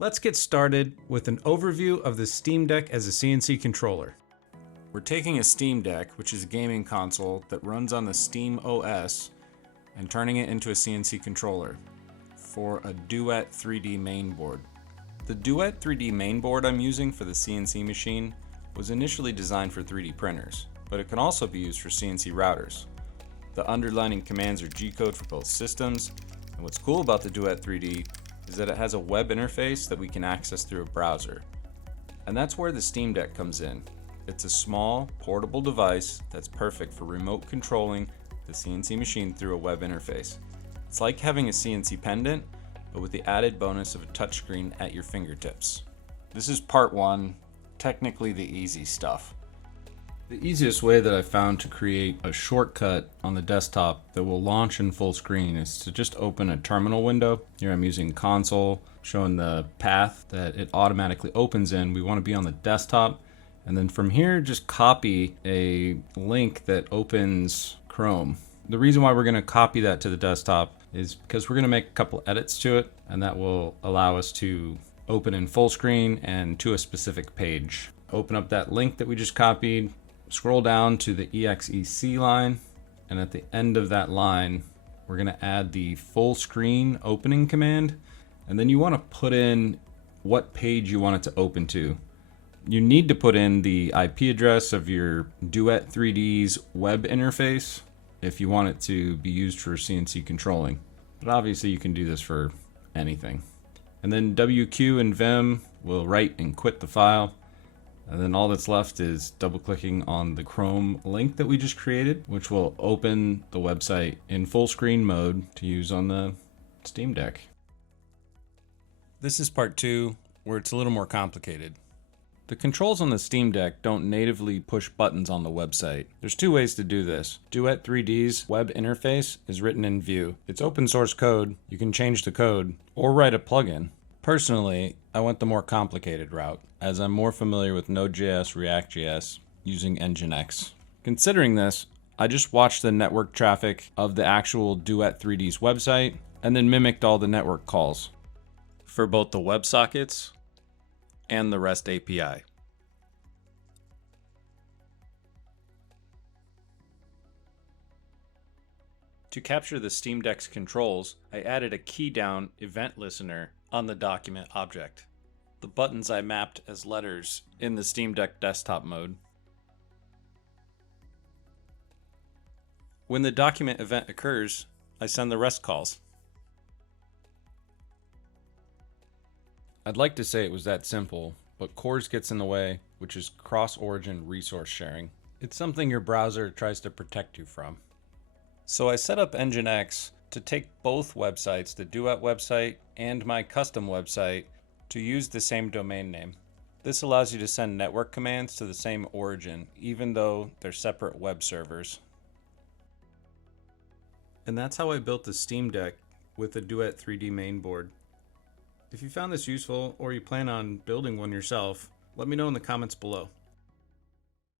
Let's get started with an overview of the Steam Deck as a CNC controller. We're taking a Steam Deck, which is a gaming console that runs on the Steam OS, and turning it into a CNC controller for a Duet3D mainboard. The Duet3D mainboard I'm using for the CNC machine was initially designed for 3D printers, but it can also be used for CNC routers. The underlining commands are G-code for both systems, and what's cool about the Duet3D is that it has a web interface that we can access through a browser. And that's where the Steam Deck comes in. It's a small, portable device that's perfect for remote controlling the CNC machine through a web interface. It's like having a CNC pendant, but with the added bonus of a touchscreen at your fingertips. This is part one, technically the easy stuff. The easiest way that I found to create a shortcut on the desktop that will launch in full screen is to just open a terminal window. Here I'm using console, showing the path that it automatically opens in. We want to be on the desktop, and then from here just copy a link that opens Chrome. The reason why we're going to copy that to the desktop is because we're going to make a couple edits to it, and that will allow us to open in full screen and to a specific page. Open up that link that we just copied. Scroll down to the EXEC line, and at the end of that line, we're going to add the full screen opening command, and then you want to put in what page you want it to open to. You need to put in the IP address of your Duet3D's web interface if you want it to be used for CNC controlling, but obviously you can do this for anything. And then WQ and Vim will write and quit the file. And then all that's left is double-clicking on the Chrome link that we just created, which will open the website in full screen mode to use on the Steam Deck. This is part two, where it's a little more complicated. The controls on the Steam Deck don't natively push buttons on the website. There's two ways to do this. Duet3D's web interface is written in Vue. It's open source code, you can change the code, or write a plugin. Personally, I went the more complicated route, as I'm more familiar with Node.js, React.js, using Nginx. Considering this, I just watched the network traffic of the actual Duet3D's website, and then mimicked all the network calls for both the WebSockets and the REST API. To capture the Steam Deck's controls, I added a key down event listener on the document object. The buttons I mapped as letters in the Steam Deck desktop mode. When the document event occurs, I send the REST calls. I'd like to say it was that simple, but CORS gets in the way, which is cross-origin resource sharing. It's something your browser tries to protect you from. So I set up Nginx to take both websites, the Duet website and my custom website, to use the same domain name. This allows you to send network commands to the same origin, even though they're separate web servers. And that's how I built the Steam Deck with the Duet3D mainboard. If you found this useful, or you plan on building one yourself, let me know in the comments below.